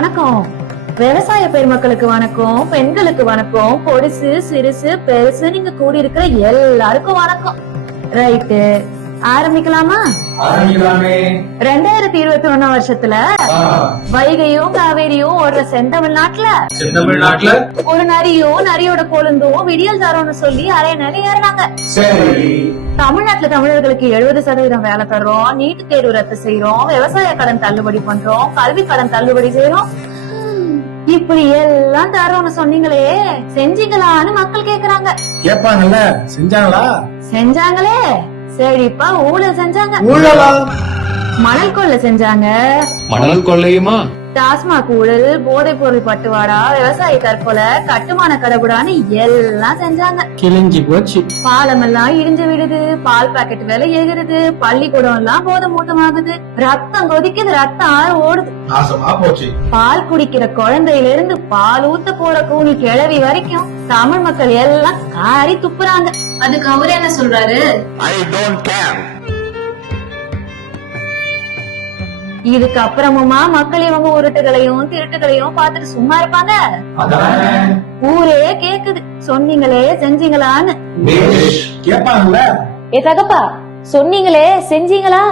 வணக்கம். விவசாய பெருமக்களுக்கு வணக்கம், பெண்களுக்கு வணக்கம், பொடிசு சிறுசு பெருசு நீங்க கூடி இருக்கிற எல்லாருக்கும் வணக்கம். ரைட்டு, ஆரம்பிக்கலாமா? 2021 வருஷத்துல வைகையும் காவேரியும் ஒரு செந்தமிழ்நாட்டுல ஒரு நரியும் நரியோட கொழுந்தும் விடியல் தரோன்னு சொல்லி அரை நிலை ஏறினாங்க. தமிழ்நாட்டுல தமிழர்களுக்கு 70% வேலை தர்றோம், நீட்டு தேர்வு ரத்து செய்யறோம், விவசாய கடன் தள்ளுபடி பண்றோம், கல்வி கடன் தள்ளுபடி செய்யறோம். இப்படி எல்லாம் தரோன்னு சொன்னீங்களே, செஞ்சீங்களான்னு மக்கள் கேக்குறாங்க. கேட்பாங்கல்ல, செஞ்சாங்களா? செஞ்சாங்களே, சரிப்பா. ஊழல் செஞ்சாங்க, மணல் கொள்ளை செஞ்சாங்க, மணல் கொள்ளையுமா, டாஸ்மாக் ஊழல், போதைப் பொருள் பட்டுவாடா, விவசாய தற்கொலை, கட்டுமான கடவுடான்னு எல்லாம் செஞ்சாங்க. கிழிஞ்சு போச்சு. பாலம் எல்லாம் இடிஞ்சு விடுது, பால் பாக்கெட் விலை ஏறுது, பள்ளிக்கூடம் எல்லாம் போதை மூட்டமாகுது, ரத்தம் கொதிக்குது, ரத்தம் ஆறு ஓடுது. நாசமா போச்சு. பால் குடிக்கிற குழந்தையில இருந்து பால் ஊத்த போற கூனி கிழவி வரைக்கும் தமிழ் மக்கள் எல்லாம் காரி துப்புறாங்க. அதுக்கு அவரு என்ன சொல்றாரு? இதுக்கு அப்புறமுமா மக்கள் இவங்க உருட்டுகளையும் திருட்டுகளையும் பார்த்துட்டு சும்மா இருப்பாங்க? ஊரே கேக்குது, சொன்னீங்களே செஞ்சீங்களான்னு. கேட்பாங்கல்ல. ஏ தகப்பா, சொன்னீங்களே செஞ்சீங்களா?